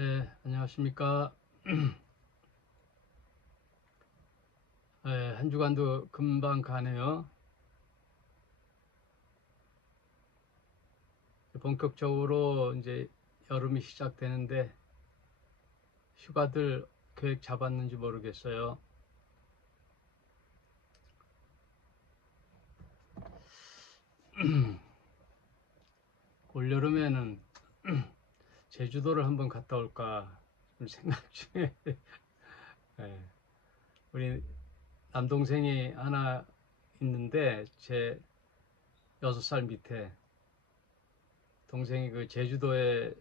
네, 안녕하십니까. 네, 한 주간도 금방 가네요. 본격적으로 이제 여름이 시작되는데 휴가들 계획 잡았는지 모르겠어요. 올여름에는 제주도를 한번 갔다 올까 좀 생각 중에. 네, 우리 남동생이 하나 있는데 제 6살 밑에 동생이 그 제주도에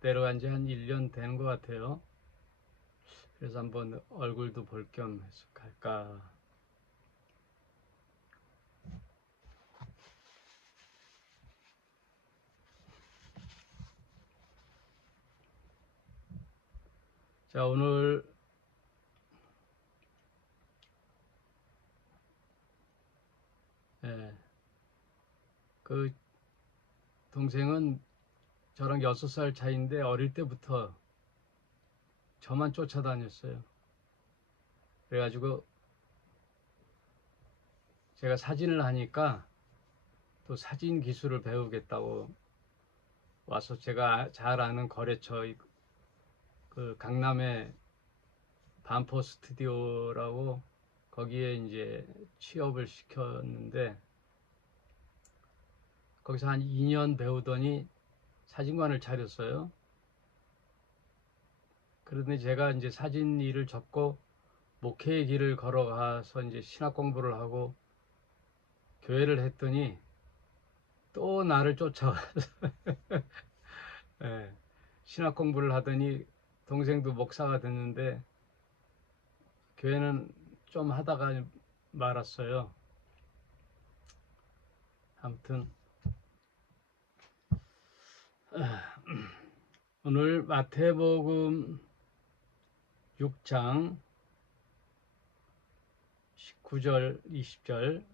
내려간 지 한 1년 되는 것 같아요. 그래서 한번 얼굴도 볼 겸 해서 갈까. 자, 오늘 예, 그 동생은 저랑 6살 차이인데 어릴 때부터 저만 쫓아다녔어요. 그래가지고 제가 사진을 하니까 또 사진 기술을 배우겠다고 와서 제가 잘 아는 거래처 그 강남에 반포 스튜디오라고 거기에 이제 취업을 시켰는데 거기서 한 2년 배우더니 사진관을 차렸어요. 그런데 제가 이제 사진 일을 접고 목회의 길을 걸어가서 이제 신학 공부를 하고 교회를 했더니 또 나를 쫓아와서 예, 신학 공부를 하더니 동생도 목사가 됐는데 교회는 좀 하다가 말았어요. 아무튼 오늘 마태복음 6장 19절 20절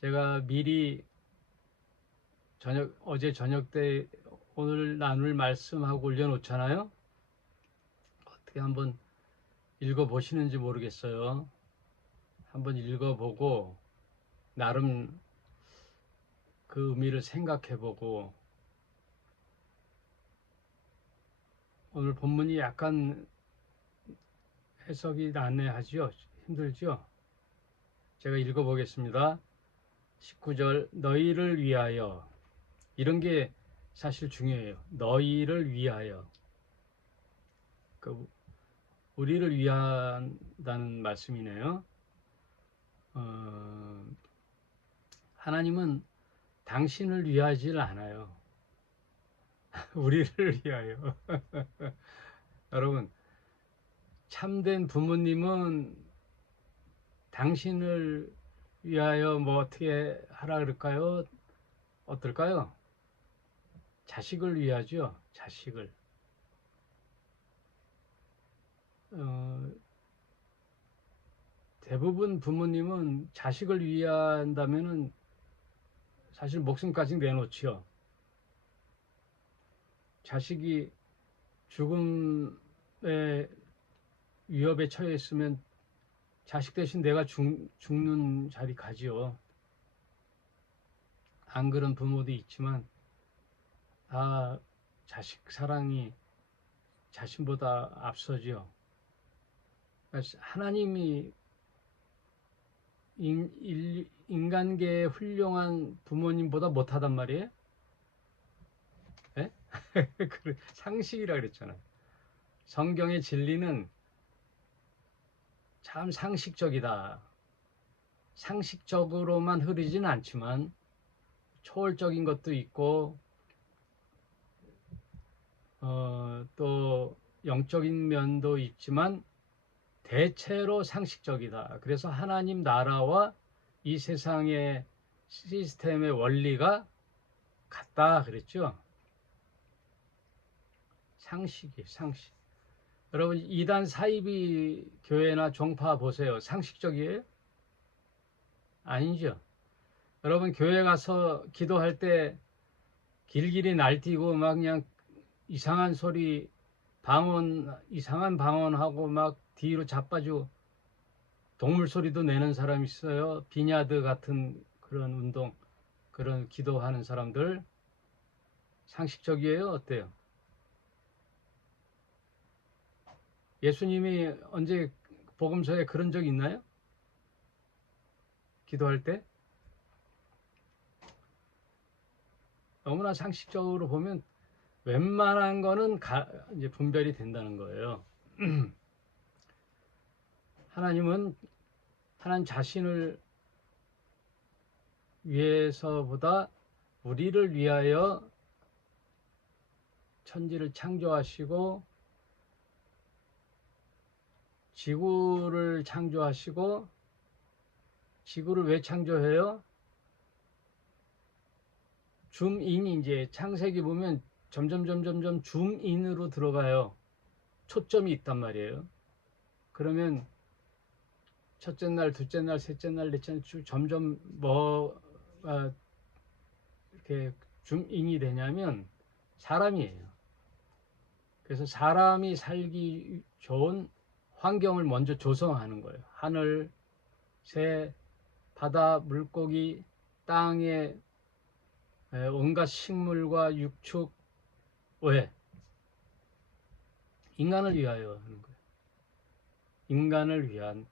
제가 미리 어제 저녁 때 오늘 나눌 말씀하고 올려놓잖아요. 어떻게 한번 읽어보시는지 모르겠어요. 한번 읽어보고 나름 그 의미를 생각해보고 오늘 본문이 약간 해석이 난해하죠. 힘들죠. 제가 읽어보겠습니다. 19절 너희를 위하여 이런 게 사실 중요해요. 너희를 위하여 그 우리를 위한다는 말씀이네요. 하나님은 당신을 위하지 않아요. 우리를 위하여. 여러분 참된 부모님은 당신을 위하여 뭐 어떻게 하라 그럴까요? 어떨까요? 자식을 위하죠. 자식을. 대부분 부모님은 자식을 위한다면은 사실 목숨까지 내놓지요. 자식이 죽음의 위협에 처해 있으면 자식 대신 내가 죽는 자리 가지요. 안 그런 부모도 있지만 다 자식 사랑이 자신보다 앞서지요. 하나님이 인간계의 훌륭한 부모님보다 못하단 말이에요. 예? 상식이라 그랬잖아요. 성경의 진리는 참 상식적이다. 상식적으로만 흐르진 않지만 초월적인 것도 있고 또 영적인 면도 있지만 대체로 상식적이다. 그래서 하나님 나라와 이 세상의 시스템의 원리가 같다 그랬죠. 상식이 상식. 여러분 이단 사이비 교회나 종파 보세요. 상식적이에요? 아니죠. 여러분 교회 가서 기도할 때 길길이 날뛰고 막 그냥 이상한 소리 이상한 방언하고 막 뒤로 자빠지고 동물 소리도 내는 사람 있어요. 비냐드 같은 그런 운동, 그런 기도하는 사람들. 상식적이에요? 어때요? 예수님이 언제 복음서에 그런 적 있나요? 기도할 때? 너무나 상식적으로 보면 웬만한 거는 이제 분별이 된다는 거예요. 하나님은 하나님 자신을 위해서보다 우리를 위하여 천지를 창조하시고 지구를 창조하시고, 지구를 왜 창조해요? 줌인, 이제 창세기 보면 점점 줌인으로 들어가요. 초점이 있단 말이에요. 그러면 첫째 날, 둘째 날, 셋째 날, 넷째 날 점점 이렇게 줌인이 되냐면 사람이에요. 그래서 사람이 살기 좋은 환경을 먼저 조성하는 거예요. 하늘, 새, 바다, 물고기, 땅에 온갖 식물과 육축. 왜? 인간을 위하여 하는 거예요. 인간을 위한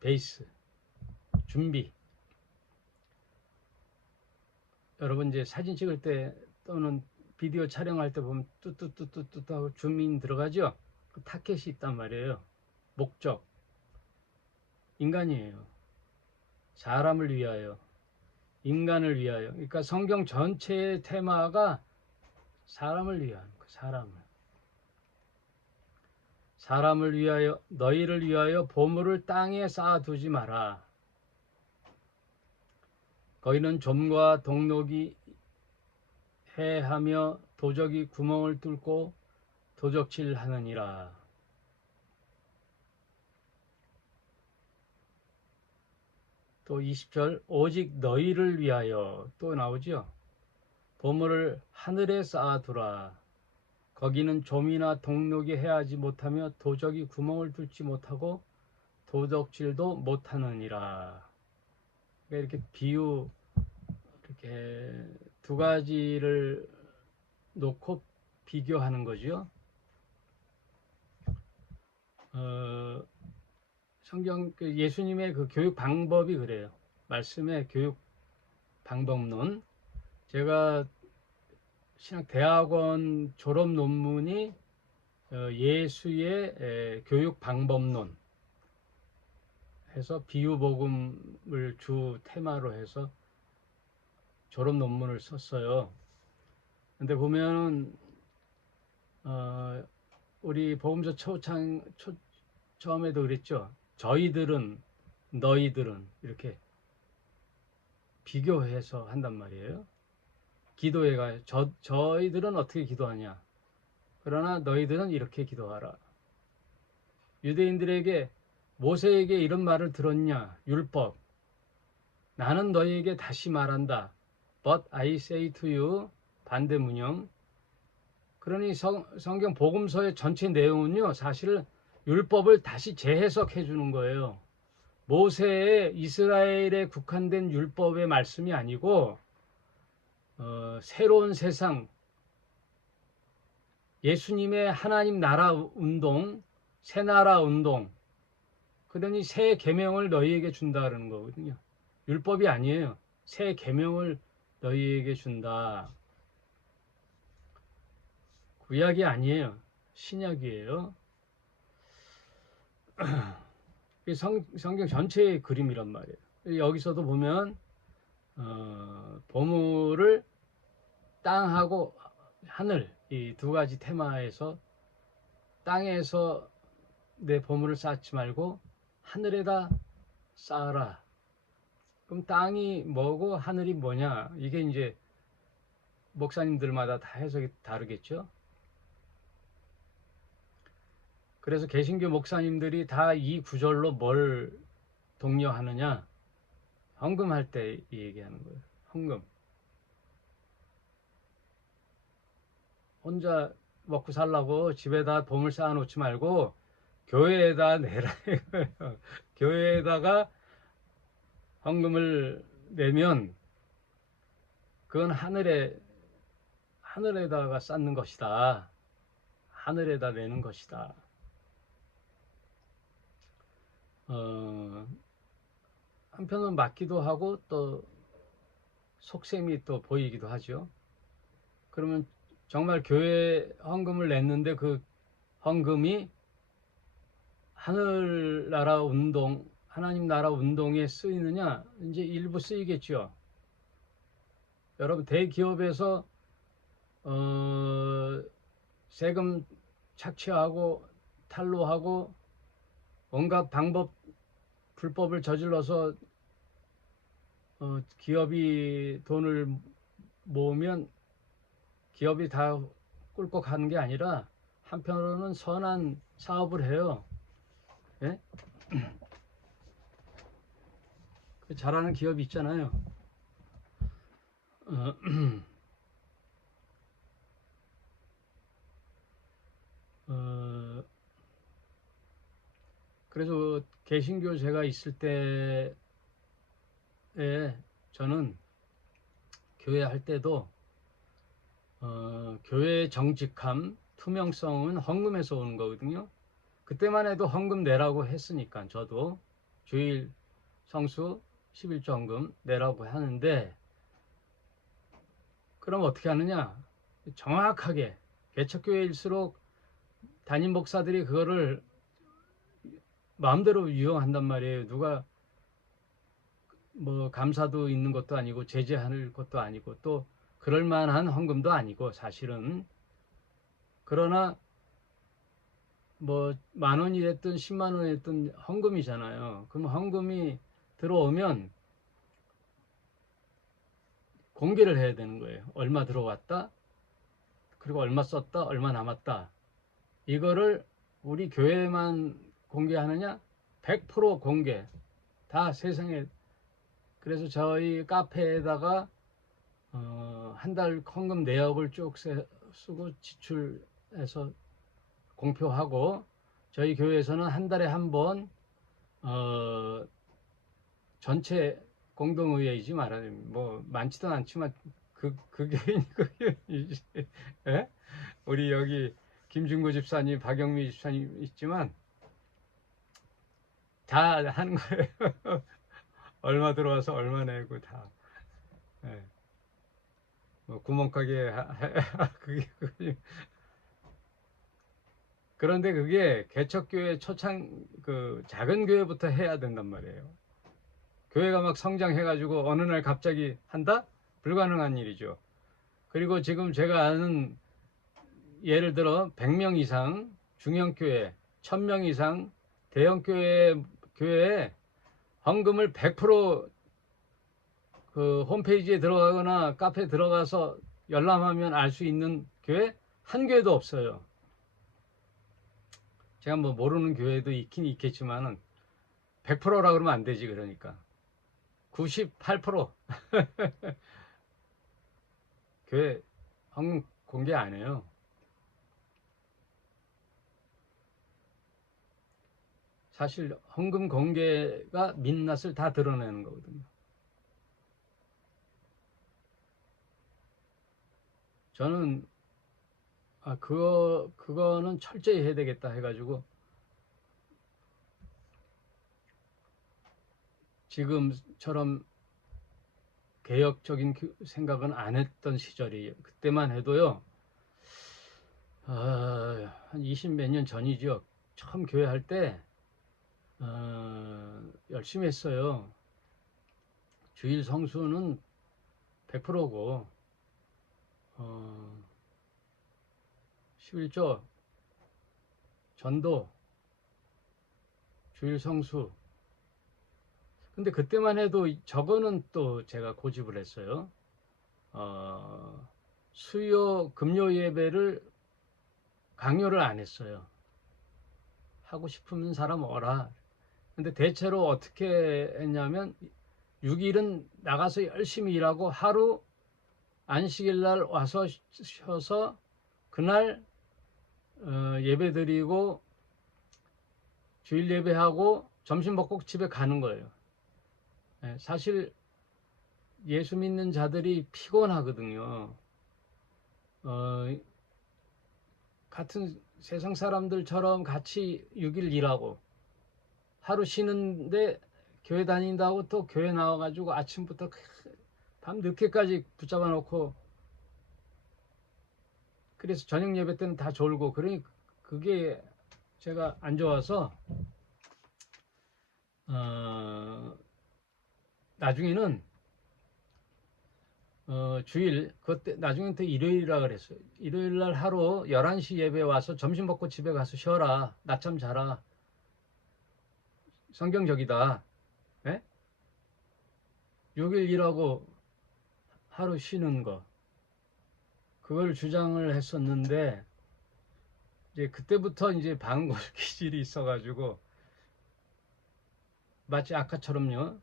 베이스, 준비. 여러분 이제 사진 찍을 때 또는 비디오 촬영할 때 보면 뚜뚜뚜뚜뚜 하고 줌인 들어가죠? 그 타켓이 있단 말이에요. 목적. 인간이에요. 사람을 위하여. 인간을 위하여. 그러니까 성경 전체의 테마가 사람을 위한 거예요. 사람을 위하여, 너희를 위하여 보물을 땅에 쌓아두지 마라. 거기는 좀과 동록이 해하며 도적이 구멍을 뚫고 도적질 하느니라. 또 20절, 오직 너희를 위하여 또 나오죠. 보물을 하늘에 쌓아두라. 거기는 좀이나 동록이 해하지 못하며 도적이 구멍을 뚫지 못하고 도적질도 못하느니라. 그러니까 이렇게 이렇게 두 가지를 놓고 비교하는 거죠. 성경 예수님의 그 교육 방법이 그래요. 말씀의 교육 방법론. 제가 신학대학원 졸업 논문이 예수의 교육 방법론 해서 비유복음을 주 테마로 해서 졸업 논문을 썼어요. 근데 보면은 우리 복음서 처음에도 그랬죠. 저희들은, 너희들은 이렇게 비교해서 한단 말이에요. 기도에 가요. 저희들은 어떻게 기도하냐. 그러나 너희들은 이렇게 기도하라. 유대인들에게 모세에게 이런 말을 들었냐. 율법. 나는 너희에게 다시 말한다. But I say to you. 반대문형. 그러니 성경 복음서의 전체 내용은요. 사실 율법을 다시 재해석해 주는 거예요. 모세의 이스라엘에 국한된 율법의 말씀이 아니고 새로운 세상, 예수님의 하나님 나라 운동, 새 나라 운동, 그러니 새 계명을 너희에게 준다 그러는 거거든요. 율법이 아니에요. 새 계명을 너희에게 준다. 구약이 아니에요. 신약이에요. 성경 전체의 그림이란 말이에요. 여기서도 보면 보물을 땅하고 하늘, 이 두 가지 테마에서 땅에서 내 보물을 쌓지 말고 하늘에다 쌓아라. 그럼 땅이 뭐고 하늘이 뭐냐? 이게 이제 목사님들마다 다 해석이 다르겠죠. 그래서 개신교 목사님들이 다 이 구절로 뭘 독려하느냐? 헌금할 때 얘기하는 거예요. 헌금. 혼자 먹고 살라고 집에다 보물 쌓아 놓지 말고 교회에다 내라 이거예요. 교회에다가 헌금을 내면 그건 하늘에다가 쌓는 것이다. 하늘에다 내는 것이다. 한편은 맞기도 하고 또 속셈이 또 보이기도 하죠. 그러면 정말 교회 헌금을 냈는데 그 헌금이 하늘나라 운동, 하나님 나라 운동에 쓰이느냐? 이제 일부 쓰이겠죠. 여러분 대기업에서 세금 착취하고 탈루하고 온갖 불법을 저질러서 기업이 돈을 모으면 기업이 다 꿀꺽하는 게 아니라 한편으로는 선한 사업을 해요. 예? 잘하는 기업이 있잖아요. 그래서 개신교 제가 있을 때에 저는 교회 할 때도 교회의 정직함, 투명성은 헌금에서 오는 거거든요. 그때만 해도 헌금 내라고 했으니까 저도 주일 성수 11조 헌금 내라고 하는데 그럼 어떻게 하느냐? 정확하게 개척교회일수록 담임 목사들이 그거를 마음대로 유용한단 말이에요. 누가 뭐 감사도 있는 것도 아니고 제재할 것도 아니고 또 그럴 만한 헌금도 아니고 사실은. 그러나 뭐 10,000원이 됐든 100,000원이 됐든 헌금이잖아요. 그럼 헌금이 들어오면 공개를 해야 되는 거예요. 얼마 들어왔다, 그리고 얼마 썼다, 얼마 남았다. 이거를 우리 교회만 공개하느냐? 100% 공개. 다 세상에. 그래서 저희 카페에다가 한 달 헌금 내역을 쭉 쓰고 지출해서 공표하고, 저희 교회에서는 한 달에 한 번 전체 공동의회이지 말하면 뭐 많지도 않지만 그게 교인이지. 예? 우리 여기 김준구 집사님, 박영미 집사님 있지만 다 하는 거예요. 얼마 들어와서 얼마 내고 다. 예. 뭐 구멍가게 그게. 그런데 그게 개척교회 초창 그 작은 교회부터 해야 된단 말이에요. 교회가 막 성장해가지고 어느 날 갑자기 한다? 불가능한 일이죠. 그리고 지금 제가 아는 예를 들어 100명 이상 중형교회, 1000명 이상 대형교회에 헌금을 100% 홈페이지에 들어가거나 카페에 들어가서 열람하면 알 수 있는 교회 한 교회도 없어요. 제가 뭐 모르는 교회도 있긴 있겠지만은 100%라 그러면 안 되지. 그러니까 98% 교회 헌금 공개 안 해요. 사실 헌금 공개가 민낯을 다 드러내는 거거든요. 저는 그거는 철저히 해야 되겠다 해가지고 지금처럼 개혁적인 생각은 안 했던 시절이에요. 그때만 해도요, 한 20 몇 년 전이죠. 처음 교회 할 때 열심히 했어요. 주일 성수는 100%고 11조 전도 주일 성수. 근데 그때만 해도 저거는 또 제가 고집을 했어요. 수요 금요 예배를 강요를 안 했어요. 하고 싶으면 사람 오라. 근데 대체로 어떻게 했냐면 6일은 나가서 열심히 일하고 하루 안식일 날 와서 쉬어서 그날 예배 드리고 주일 예배하고 점심 먹고 집에 가는 거예요. 사실 예수 믿는 자들이 피곤하거든요. 같은 세상 사람들처럼 같이 6일 일하고 하루 쉬는데 교회 다닌다고 또 교회 나와가지고 아침부터 밤 늦게까지 붙잡아 놓고, 그래서 저녁 예배 때는 다 졸고, 그러니 그게 제가 안 좋아서 나중에는 주일, 그때 나중에 또 일요일이라 그랬어요. 일요일 날 하루 11시 예배 와서 점심 먹고 집에 가서 쉬어라, 낮잠 자라, 성경적이다. 예? 6일 일하고 하루 쉬는 거, 그걸 주장을 했었는데, 이제 그때부터 이제 방골 기질이 있어가지고, 마치 아까처럼요,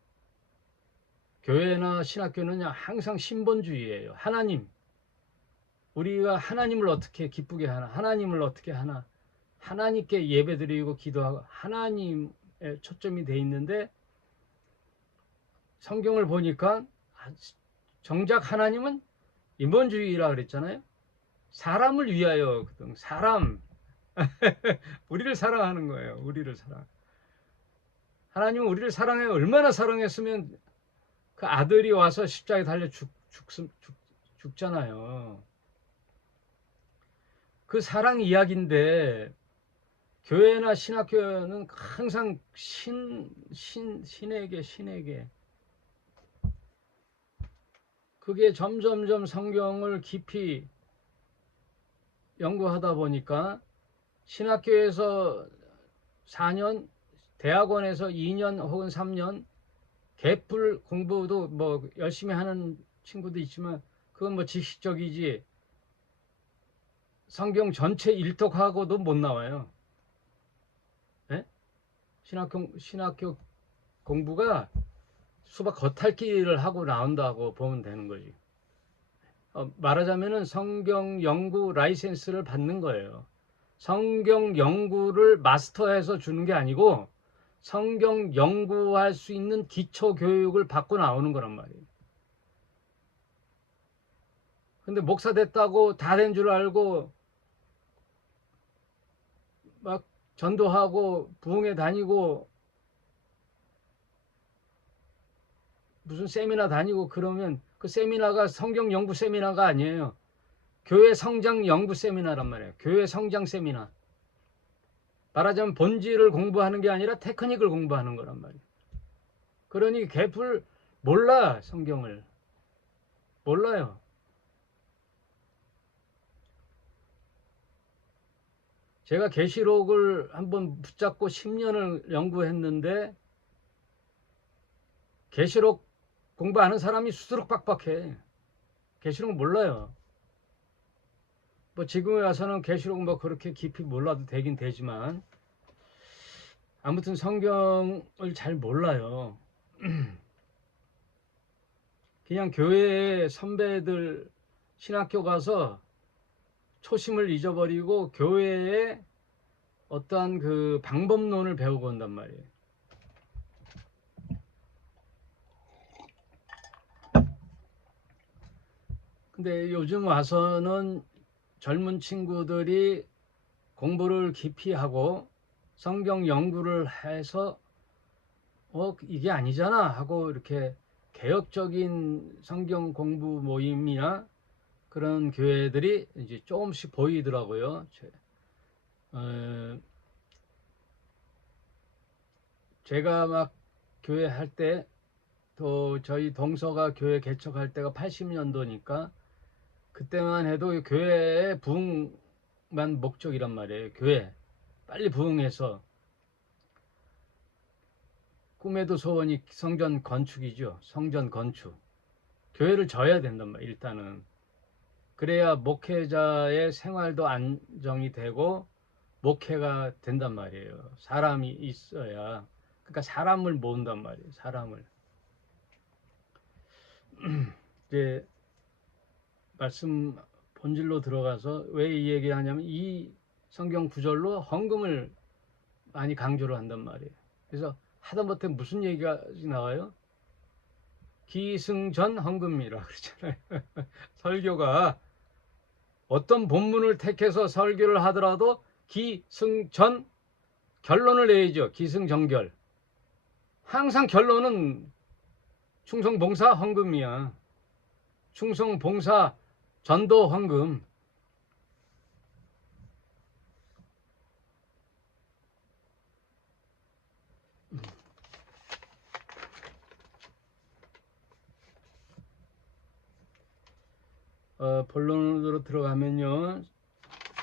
교회나 신학교는 항상 신본주의예요. 하나님, 우리가 하나님을 어떻게 기쁘게 하나, 하나님을 어떻게 하나, 하나님께 예배드리고 기도하고 하나님에 초점이 돼 있는데, 성경을 보니까 정작 하나님은 인본주의라 그랬잖아요. 사람을 위하여, 사람, 우리를 사랑하는 거예요. 우리를 사랑. 하나님은 우리를 사랑해요. 얼마나 사랑했으면 그 아들이 와서 십자가에 달려 죽잖아요. 그 사랑 이야기인데, 교회나 신학교는 항상 신에게. 그게 점점점 성경을 깊이 연구하다 보니까 신학교에서 4년, 대학원에서 2년 혹은 3년, 개풀 공부도 뭐 열심히 하는 친구도 있지만 그건 뭐 지식적이지 성경 전체 일독하고도 못 나와요. 네? 신학교 공부가 수박 겉핥기를 하고 나온다고 보면 되는 거지. 말하자면은 성경 연구 라이센스를 받는 거예요. 성경 연구를 마스터해서 주는 게 아니고 성경 연구할 수 있는 기초 교육을 받고 나오는 거란 말이에요. 근데 목사 됐다고 다 된 줄 알고 막 전도하고 부흥회 다니고 무슨 세미나 다니고 그러면 그 세미나가 성경 연구 세미나가 아니에요. 교회 성장 연구 세미나란 말이에요. 교회 성장 세미나. 말하자면 본질을 공부하는 게 아니라 테크닉을 공부하는 거란 말이에요. 그러니 개풀 몰라. 성경을 몰라요. 제가 계시록을 한번 붙잡고 10년을 연구했는데 계시록 공부하는 사람이 수두룩 빡빡해. 계시록 몰라요. 뭐 지금에 와서는 계시록 뭐 그렇게 깊이 몰라도 되긴 되지만 아무튼 성경을 잘 몰라요. 그냥 교회의 선배들 신학교 가서 초심을 잊어버리고 교회의 어떠한 그 방법론을 배우고 온단 말이에요. 근데 요즘 와서는 젊은 친구들이 공부를 깊이 하고 성경 연구를 해서 이게 아니잖아 하고 이렇게 개혁적인 성경 공부 모임이나 그런 교회들이 이제 조금씩 보이더라고요. 제가 막 교회 할 때, 또 저희 동서가 교회 개척할 때가 80년도니까 그때만 해도 교회의 부흥만 목적이란 말이에요. 교회 빨리 부흥해서, 꿈에도 소원이 성전 건축이죠. 성전 건축. 교회를 져야 된단 말이에요. 일단은 그래야 목회자의 생활도 안정이 되고 목회가 된단 말이에요. 사람이 있어야. 그러니까 사람을 모은단 말이에요. 사람을. 이제 말씀 본질로 들어가서 왜 이 얘기를 하냐면, 이 성경 구절로 헌금을 많이 강조를 한단 말이에요. 그래서 하다못해 무슨 얘기가 나와요? 기승전 헌금이라 그러잖아요. 설교가 어떤 본문을 택해서 설교를 하더라도 기승전 결론을 내야죠. 기승전결. 항상 결론은 충성봉사 헌금이야. 충성봉사 전도 헌금. 본론으로 들어가면요.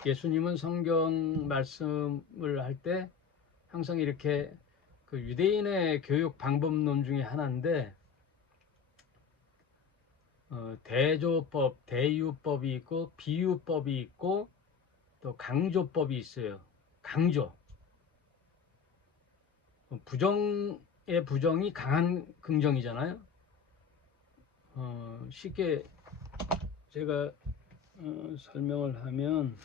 예수님은 성경 말씀을 할 때 항상 이렇게 그 유대인의 교육 방법론 중에 하나인데 대조법, 대유법이 있고 비유법이 있고 또 강조법이 있어요. 강조. 부정의 부정이 강한 긍정이잖아요. 쉽게 제가 설명을 하면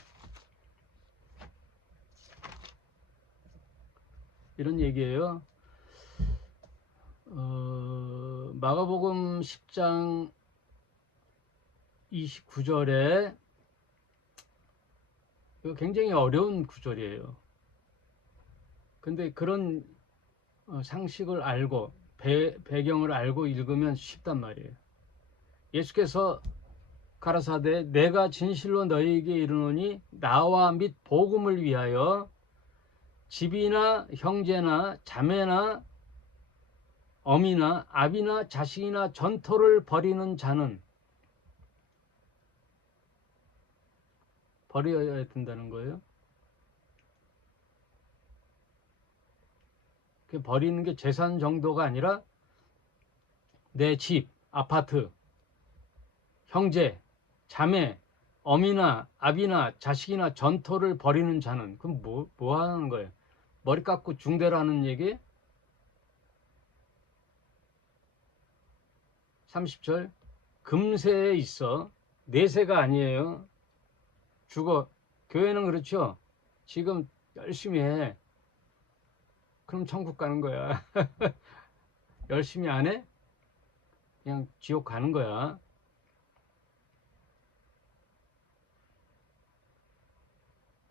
이런 얘기예요. 마가복음 10장 29절에 굉장히 어려운 구절이에요. 근데 그런 상식을 알고 배경을 알고 읽으면 쉽단 말이에요. 예수께서 가라사대 내가 진실로 너희에게 이르노니 나와 및 복음을 위하여 집이나 형제나 자매나 어미나 아비나 자식이나 전토를 벌이는 자는 버려야 된다는 거예요. 버리는 게 재산 정도가 아니라 내 집, 아파트, 형제, 자매, 어미나 아비나 자식이나 전토를 벌이는 자는 그럼 뭐 하는 거예요? 머리 깎고 중대라는 얘기? 30절 금세에 있어 내세가 아니에요. 죽어. 교회는 그렇죠. 지금 열심히 해. 그럼 천국 가는 거야. 열심히 안 해? 그냥 지옥 가는 거야.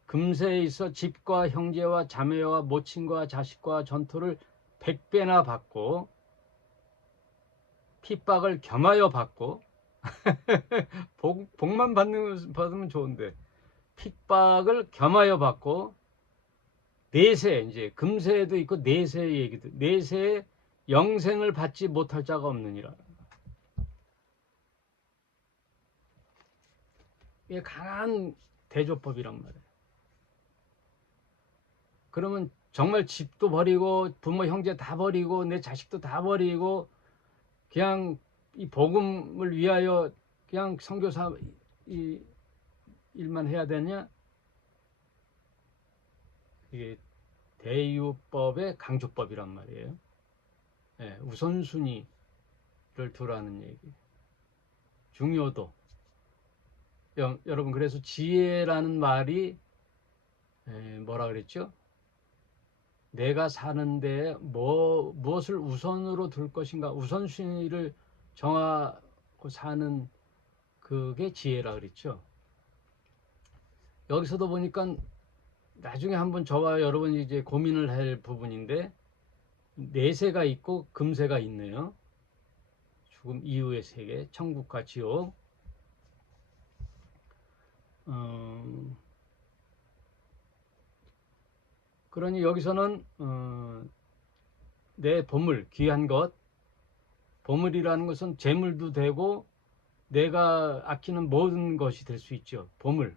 금세에 있어 집과 형제와 자매와 모친과 자식과 전토를 100배나 받고 핍박을 겸하여 받고 복만 받으면 좋은데 핍박을 겸하여 받고 내세 이제 금세에도 있고 내세의 얘기도 내세에 영생을 받지 못할 자가 없느니라. 이게 강한 대조법이란 말이에요. 그러면 정말 집도 버리고 부모 형제 다 버리고 내 자식도 다 버리고 그냥 이 복음을 위하여 그냥 선교사 이 일만 해야 되냐? 이게 대유법의 강조법이란 말이에요. 네, 우선순위를 두라는 얘기. 중요도. 여러분 그래서 지혜라는 말이 뭐라 그랬죠? 내가 사는데 무엇을 우선으로 둘 것인가 우선순위를 정하고 사는 그게 지혜라 그랬죠. 여기서도 보니까 나중에 한번 저와 여러분이 이제 고민을 할 부분인데 내세가 있고 금세가 있네요. 죽음 이후의 세계, 천국과 지옥. 그러니 여기서는 내 보물, 귀한 것, 보물이라는 것은 재물도 되고 내가 아끼는 모든 것이 될 수 있죠. 보물.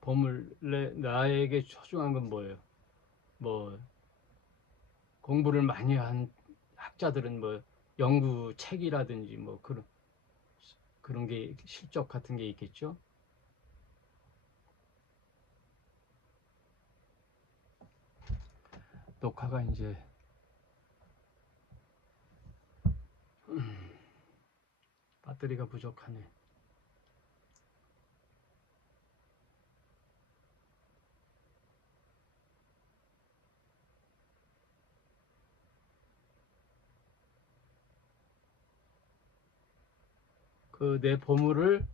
보물, 나에게 소중한 건 뭐예요? 뭐 공부를 많이 한 학자들은 뭐 연구 책이라든지 뭐 그런 게 실적 같은 게 있겠죠. 녹화가 이제 배터리가 부족하네. 그 내 보물을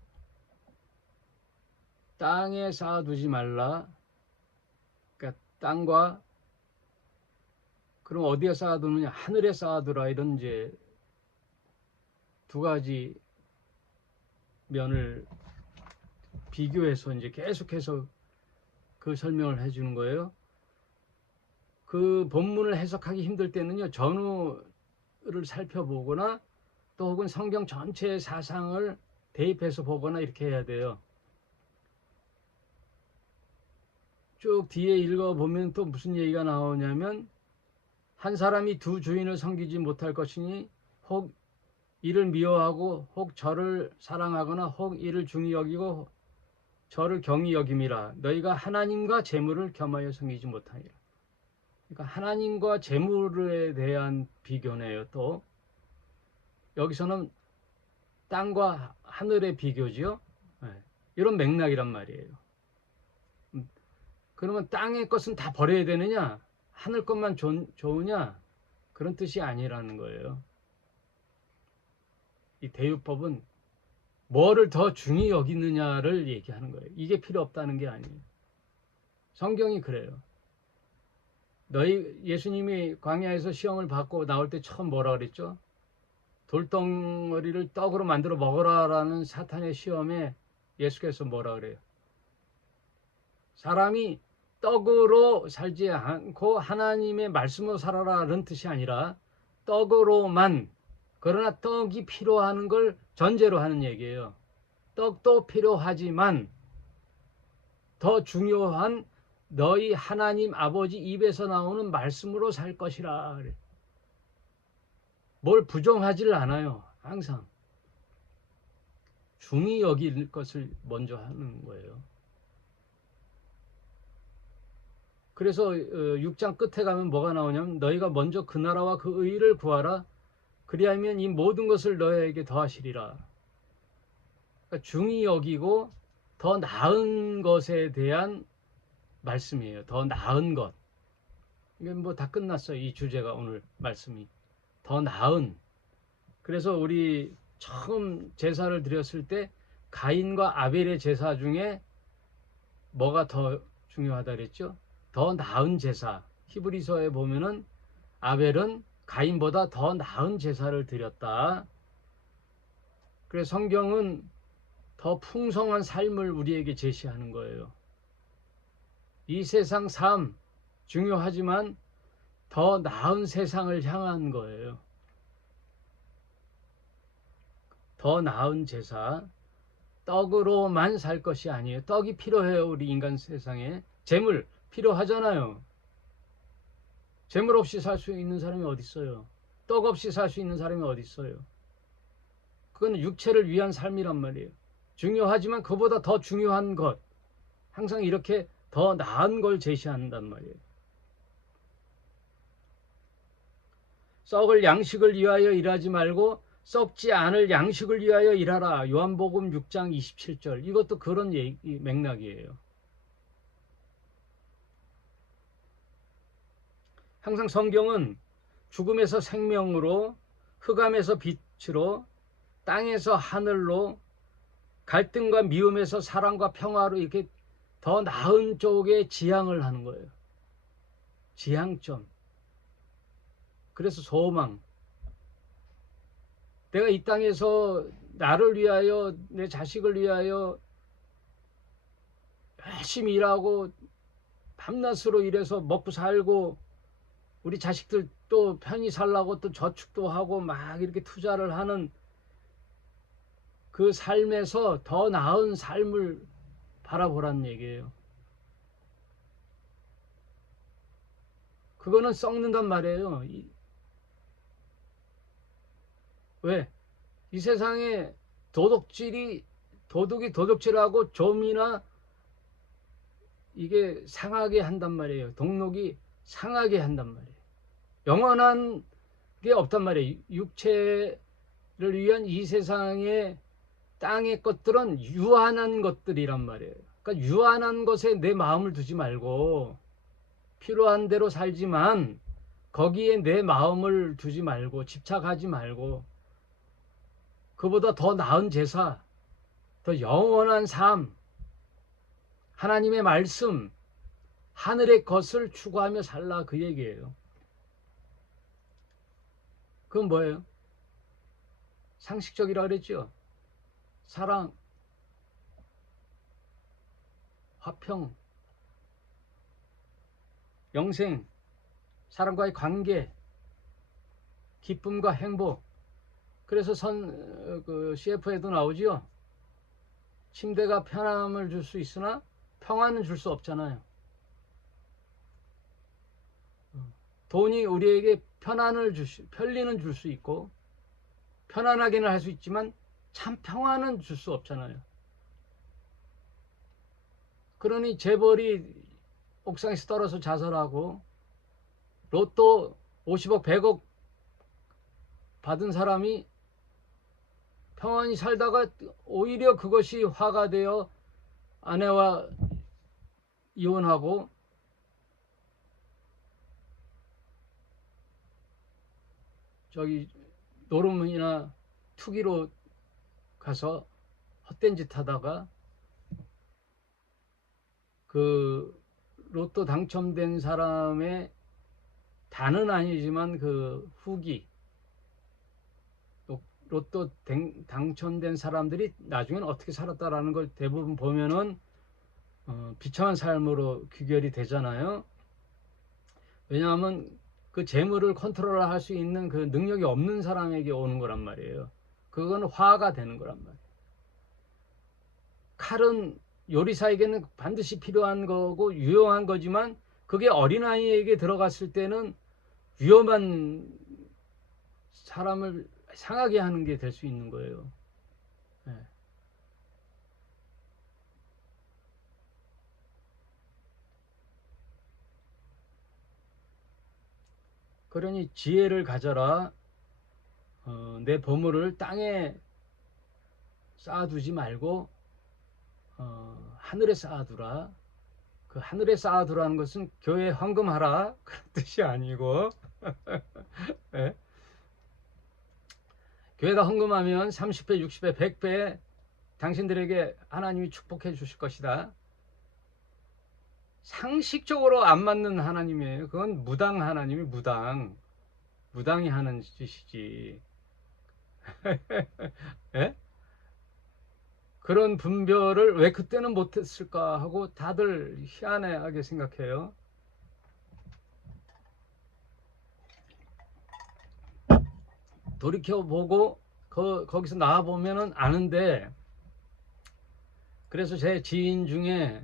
땅에 쌓아두지 말라. 그러니까 땅과, 그럼 어디에 쌓아두느냐? 하늘에 쌓아두라. 이런 이제 두 가지 면을 비교해서 이제 계속해서 그 설명을 해주는 거예요. 그 본문을 해석하기 힘들 때는요, 전후를 살펴보거나 또 혹은 성경 전체의 사상을 대입해서 보거나 이렇게 해야 돼요. 쭉 뒤에 읽어보면 또 무슨 얘기가 나오냐면, 한 사람이 두 주인을 섬기지 못할 것이니 혹 이를 미워하고 혹 저를 사랑하거나 혹 이를 중히 여기고 저를 경히 여김이라. 너희가 하나님과 재물을 겸하여 섬기지 못하니라. 그러니까 하나님과 재물에 대한 비교네요. 또 여기서는 땅과 하늘의 비교지요. 네. 이런 맥락이란 말이에요. 그러면 땅의 것은 다 버려야 되느냐? 하늘 것만 좋으냐? 그런 뜻이 아니라는 거예요. 이 대유법은 뭐를 더 중히 여기느냐를 얘기하는 거예요. 이게 필요 없다는 게 아니에요. 성경이 그래요. 예수님이 광야에서 시험을 받고 나올 때 처음 뭐라 그랬죠? 돌덩어리를 떡으로 만들어 먹어라라는 사탄의 시험에 예수께서 뭐라 그래요? 사람이 떡으로 살지 않고 하나님의 말씀으로 살아라는 뜻이 아니라 떡으로만, 그러나 떡이 필요한 걸 전제로 하는 얘기예요. 떡도 필요하지만 더 중요한 너희 하나님 아버지 입에서 나오는 말씀으로 살 것이라. 뭘 부정하지를 않아요. 항상 중히 여길 것을 먼저 하는 거예요. 그래서 6장 끝에 가면 뭐가 나오냐면, 너희가 먼저 그 나라와 그 의를 구하라. 그리하면 이 모든 것을 너희에게 더하시리라. 그러니까 중히 여기고 더 나은 것에 대한 말씀이에요. 더 나은 것. 이게 뭐 다 끝났어요. 이 주제가 오늘 말씀이. 더 나은. 그래서 우리 처음 제사를 드렸을 때 가인과 아벨의 제사 중에 뭐가 더 중요하다 그랬죠? 더 나은 제사. 히브리서에 보면은 아벨은 가인보다 더 나은 제사를 드렸다. 그래서 성경은 더 풍성한 삶을 우리에게 제시하는 거예요. 이 세상 삶 중요하지만 더 나은 세상을 향한 거예요. 더 나은 제사. 떡으로만 살 것이 아니에요. 떡이 필요해요. 우리 인간 세상에. 재물 필요하잖아요. 재물 없이 살 수 있는 사람이 어디 있어요? 떡 없이 살 수 있는 사람이 어디 있어요? 그건 육체를 위한 삶이란 말이에요. 중요하지만 그보다 더 중요한 것, 항상 이렇게 더 나은 걸 제시한단 말이에요. 썩을 양식을 위하여 일하지 말고 썩지 않을 양식을 위하여 일하라. 요한복음 6장 27절. 이것도 그런 맥락이에요. 항상 성경은 죽음에서 생명으로, 흑암에서 빛으로, 땅에서 하늘로, 갈등과 미움에서 사랑과 평화로 이렇게 더 나은 쪽에 지향을 하는 거예요. 지향점. 그래서 소망. 내가 이 땅에서 나를 위하여, 내 자식을 위하여 열심히 일하고 밤낮으로 일해서 먹고 살고, 우리 자식들 또 편히 살라고 또 저축도 하고 막 이렇게 투자를 하는 그 삶에서 더 나은 삶을 바라보라는 얘기예요. 그거는 썩는단 말이에요. 왜? 이 세상에 도덕이 도덕질하고 좀이나 이게 상하게 한단 말이에요. 동록이 상하게 한단 말이에요. 영원한 게 없단 말이에요. 육체의 위한 이 세상의 땅의 것들은 유한한 것들이란 말이에요. 그러니까 유한한 것에 내 마음을 두지 말고 필요한 대로 살지만 거기에 내 마음을 두지 말고 집착하지 말고 그보다 더 나은 제사, 더 영원한 삶, 하나님의 말씀, 하늘의 것을 추구하며 살라 그 얘기예요. 그건 뭐예요? 상식적이라 그랬죠. 사랑, 화평, 영생, 사람과의 관계, 기쁨과 행복. 그래서 CF에도 나오지요. 침대가 편함을 줄 수 있으나 평안은 줄 수 없잖아요. 돈이 우리에게 편리는 줄 수 있고 편안하게는 할 수 있지만 참 평안은 줄 수 없잖아요. 그러니 재벌이 옥상에서 떨어져 자살하고 로또 50억 100억 받은 사람이 평안히 살다가 오히려 그것이 화가 되어 아내와 이혼하고 노름이나 투기로 가서 헛된 짓 하다가 그 로또 당첨된 사람의 다는 아니지만 그 후기 로또 당첨된 사람들이 나중에는 어떻게 살았다라는 걸 대부분 보면은 비참한 삶으로 귀결이 되잖아요. 왜냐하면 그 재물을 컨트롤할 수 있는 그 능력이 없는 사람에게 오는 거란 말이에요. 그건 화가 되는 거란 말이에요. 칼은 요리사에게는 반드시 필요한 거고 유용한 거지만 그게 어린아이에게 들어갔을 때는 위험한 사람을 상하게 하는 게 될 수 있는 거예요. 네. 그러니 지혜를 가져라. 내 보물을 땅에 쌓아두지 말고 하늘에 쌓아두라. 그 하늘에 쌓아두라는 것은 교회 헌금하라 그런 뜻이 아니고 네? 교회가 헌금하면 30배, 60배, 100배 당신들에게 하나님이 축복해 주실 것이다. 상식적으로 안 맞는 하나님이에요. 그건 무당 하나님이 무당이 하는 짓이지. 예? 그런 분별을 왜 그때는 못했을까 하고 다들 희한하게 생각해요. 돌이켜보고 거기서 나와보면은 아는데, 그래서 제 지인 중에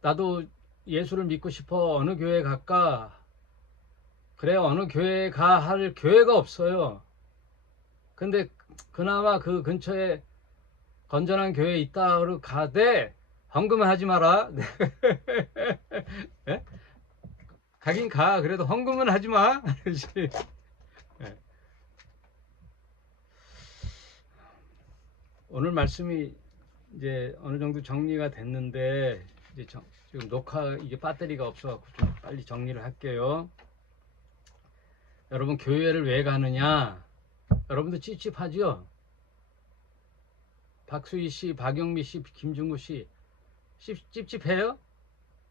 나도 예수를 믿고 싶어, 어느 교회 갈까? 그래, 어느 교회 가 할 교회가 없어요. 근데 그나마 그 근처에 건전한 교회 있다 그러고 가되 헌금은 하지 마라. 예? 가긴 가. 그래도 헌금은 하지 마. 예. 오늘 말씀이 이제 어느 정도 정리가 됐는데 이제 지금 이게 배터리가 없어갖고 좀 빨리 정리를 할게요. 여러분, 교회를 왜 가느냐? 여러분도 찝찝하죠? 박수희 씨, 박영미 씨, 김중구 씨 찝찝해요?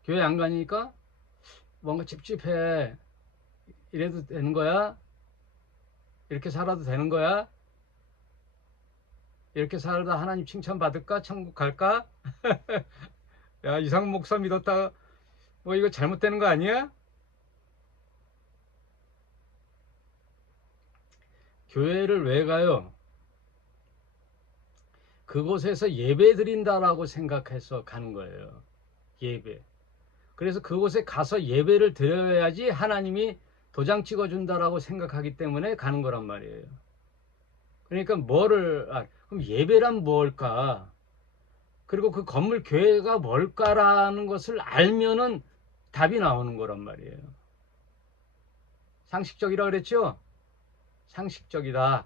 교회 안 가니까 뭔가 찝찝해. 이래도 되는 거야? 이렇게 살아도 되는 거야? 이렇게 살다 하나님 칭찬 받을까? 천국 갈까? 야, 이상한 목사 믿었다가 뭐 이거 잘못되는 거 아니야? 교회를 왜 가요? 그곳에서 예배 드린다라고 생각해서 가는 거예요. 예배. 그래서 그곳에 가서 예배를 드려야지 하나님이 도장 찍어준다라고 생각하기 때문에 가는 거란 말이에요. 그러니까 그럼 예배란 뭘까? 그리고 그 건물 교회가 뭘까라는 것을 알면은 답이 나오는 거란 말이에요. 상식적이라 그랬죠? 상식적이다.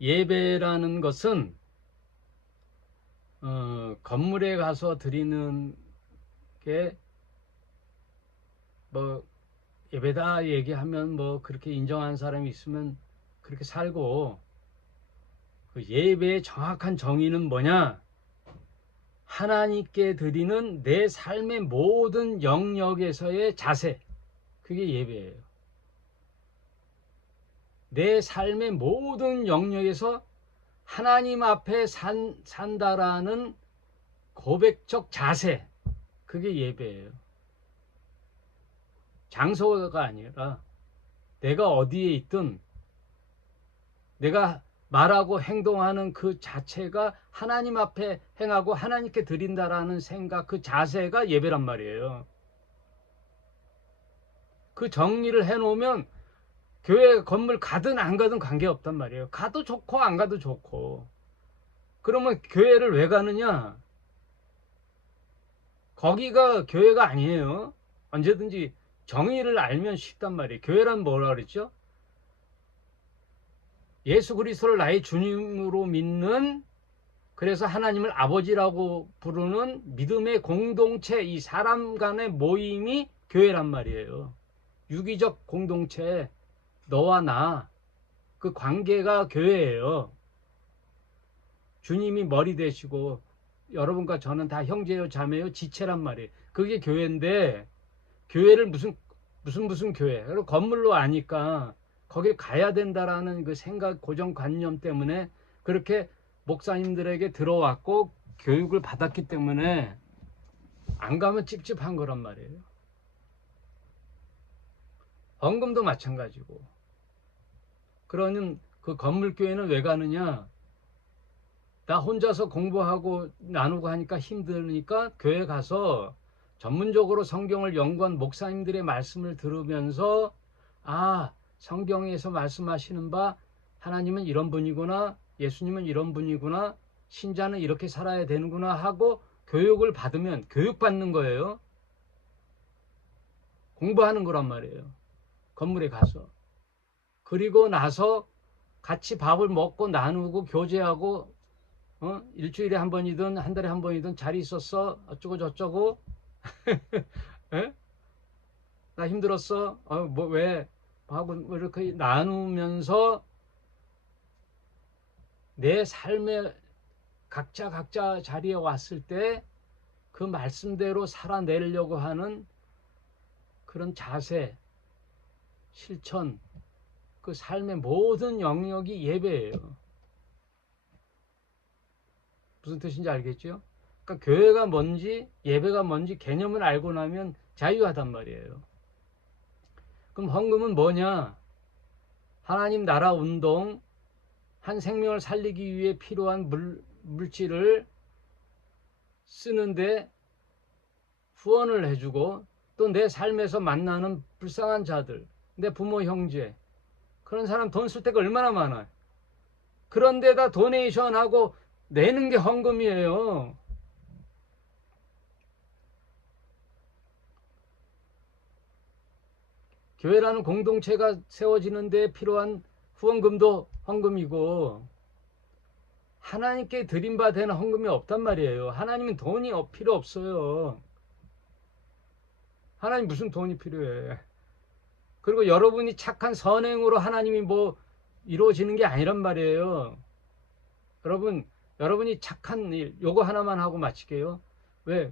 예배라는 것은 건물에 가서 드리는 게 뭐 예배다 얘기하면 뭐 그렇게 인정하는 사람이 있으면 그렇게 살고, 그 예배의 정확한 정의는 뭐냐? 하나님께 드리는 내 삶의 모든 영역에서의 자세, 그게 예배예요. 내 삶의 모든 영역에서 하나님 앞에 산다라는 고백적 자세, 그게 예배예요. 장소가 아니라 내가 어디에 있든 내가 말하고 행동하는 그 자체가 하나님 앞에 행하고 하나님께 드린다라는 생각, 그 자세가 예배란 말이에요. 그 정리를 해놓으면 교회 건물 가든 안 가든 관계없단 말이에요. 가도 좋고 안 가도 좋고. 그러면 교회를 왜 가느냐? 거기가 교회가 아니에요. 언제든지 정의를 알면 쉽단 말이에요. 교회란 뭐라 그랬죠? 예수 그리스도를 나의 주님으로 믿는, 그래서 하나님을 아버지라고 부르는 믿음의 공동체, 이 사람 간의 모임이 교회란 말이에요. 유기적 공동체, 너와 나, 그 관계가 교회예요. 주님이 머리 되시고 여러분과 저는 다 형제요 자매요 지체란 말이에요. 그게 교회인데, 교회를 무슨 교회, 그리고 건물로 아니까 거길 가야 된다라는 그 생각, 고정관념 때문에 그렇게 목사님들에게 들어왔고 교육을 받았기 때문에 안 가면 찝찝한 거란 말이에요. 헌금도 마찬가지고. 그러는 그 건물교회는 왜 가느냐? 나 혼자서 공부하고 나누고 하니까 힘드니까 교회 가서 전문적으로 성경을 연구한 목사님들의 말씀을 들으면서, 아, 성경에서 말씀하시는 바 하나님은 이런 분이구나, 예수님은 이런 분이구나, 신자는 이렇게 살아야 되는구나 하고 교육을 받으면, 교육받는 거예요. 공부하는 거란 말이에요. 건물에 가서. 그리고 나서 같이 밥을 먹고 나누고 교제하고, 일주일에 한 번이든 한 달에 한 번이든 잘 있었어? 어쩌고 저쩌고? 에? 나 힘들었어? 뭐 왜? 하고 이렇게 나누면서 내 삶의 각자 자리에 왔을 때 그 말씀대로 살아내려고 하는 그런 자세, 실천, 그 삶의 모든 영역이 예배예요. 무슨 뜻인지 알겠죠? 그러니까 교회가 뭔지 예배가 뭔지 개념을 알고 나면 자유하단 말이에요. 그럼 헌금은 뭐냐? 하나님 나라 운동, 한 생명을 살리기 위해 필요한 물질을 쓰는데 후원을 해주고, 또 내 삶에서 만나는 불쌍한 자들, 내 부모 형제, 그런 사람 돈 쓸 데가 얼마나 많아요. 그런데다 도네이션하고 내는 게 헌금이에요. 교회라는 공동체가 세워지는 데 필요한 후원금도 헌금이고, 하나님께 드린 바 되는 헌금이 없단 말이에요. 하나님은 돈이 필요 없어요. 하나님 무슨 돈이 필요해. 그리고 여러분이 착한 선행으로 하나님이 뭐 이루어지는 게 아니란 말이에요. 여러분이 착한 일, 요거 하나만 하고 마칠게요. 왜?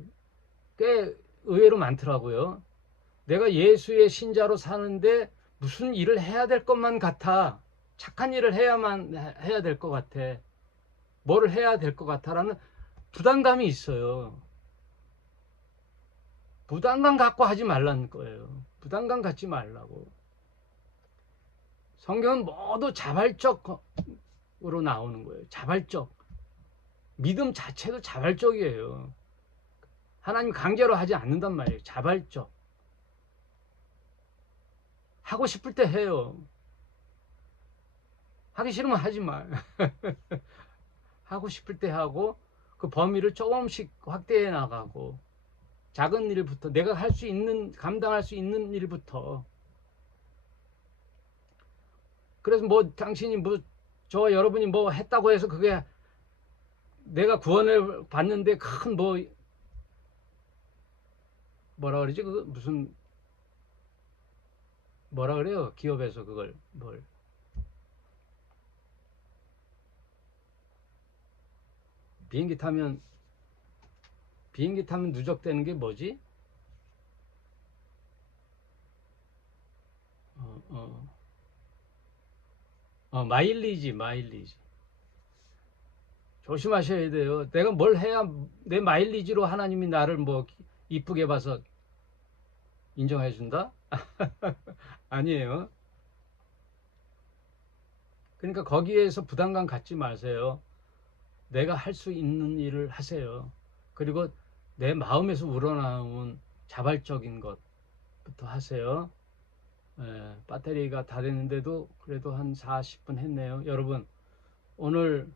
꽤 의외로 많더라고요. 내가 예수의 신자로 사는데 무슨 일을 해야 될 것만 같아. 착한 일을 해야 될 것 같아. 뭐를 해야 될 것 같아라는 부담감이 있어요. 부담감 갖고 하지 말라는 거예요. 부담감 갖지 말라고. 성경은 모두 자발적으로 나오는 거예요. 자발적. 믿음 자체도 자발적이에요. 하나님 강제로 하지 않는단 말이에요. 자발적. 하고 싶을 때 해요. 하기 싫으면 하지 마. 하고 싶을 때 하고, 그 범위를 조금씩 확대해 나가고, 작은 일부터, 내가 할 수 있는, 감당할 수 있는 일부터. 그래서 뭐 당신이 뭐 저 여러분이 뭐 했다고 해서 그게 내가 구원을 받는데 큰 뭐 뭐라 그러지? 그 무슨 뭐라 그래요? 기업에서 그걸 뭘 비행기 타면 누적되는 게 뭐지? 어, 어, 마일리지. 조심하셔야 돼요. 내가 뭘 해야 내 마일리지로 하나님이 나를 뭐 이쁘게 봐서 인정해 준다? 아니에요. 그러니까 거기에서 부담감 갖지 마세요. 내가 할 수 있는 일을 하세요. 그리고 내 마음에서 우러나오는 자발적인 것부터 하세요. 예, 배터리가 다 됐는데도 그래도 한 40분 했네요. 여러분, 오늘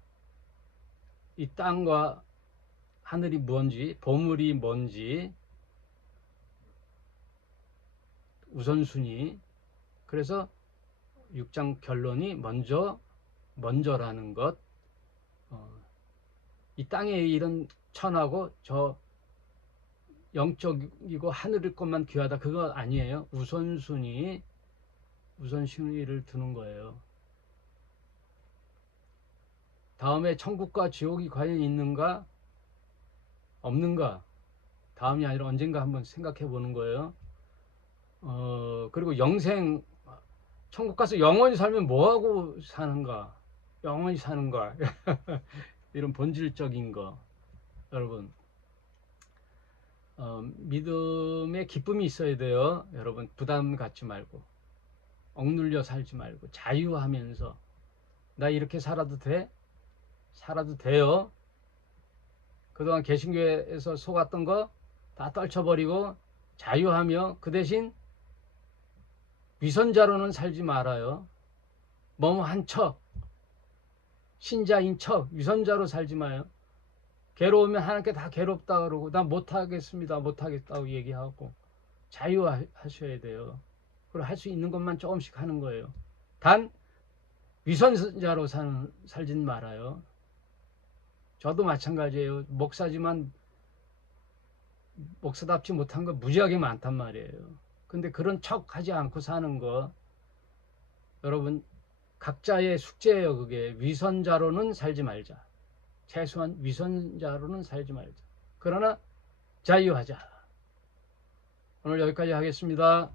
이 땅과 하늘이 뭔지, 보물이 뭔지, 우선순위. 그래서 6장 결론이 먼저라는 것. 이 땅의 일은 천하고 저 영적이고 하늘의 것만 귀하다. 그거 아니에요. 우선순위를 두는 거예요. 다음에 천국과 지옥이 과연 있는가 없는가, 다음이 아니라 언젠가 한번 생각해 보는 거예요. 그리고 영생, 천국 가서 영원히 살면 뭐하고 사는가, 영원히 사는가 이런 본질적인 거. 여러분, 믿음의 기쁨이 있어야 돼요. 여러분, 부담 갖지 말고 억눌려 살지 말고 자유하면서 나 이렇게 살아도 돼? 살아도 돼요. 그동안 개신교에서 속았던 거 다 떨쳐버리고 자유하며, 그 대신 위선자로는 살지 말아요. 뭐뭐한 척, 신자인 척 위선자로 살지 마요. 괴로우면 하나님께 다 괴롭다 그러고 나 못하겠다고 얘기하고 자유하셔야 돼요. 그리고 할 수 있는 것만 조금씩 하는 거예요. 단 위선자로 살진 말아요. 저도 마찬가지예요. 목사지만 목사답지 못한 거 무지하게 많단 말이에요. 근데 그런 척 하지 않고 사는 거, 여러분, 각자의 숙제예요. 그게 위선자로는 살지 말자. 최소한 위선자로는 살지 말자. 그러나 자유하자. 오늘 여기까지 하겠습니다.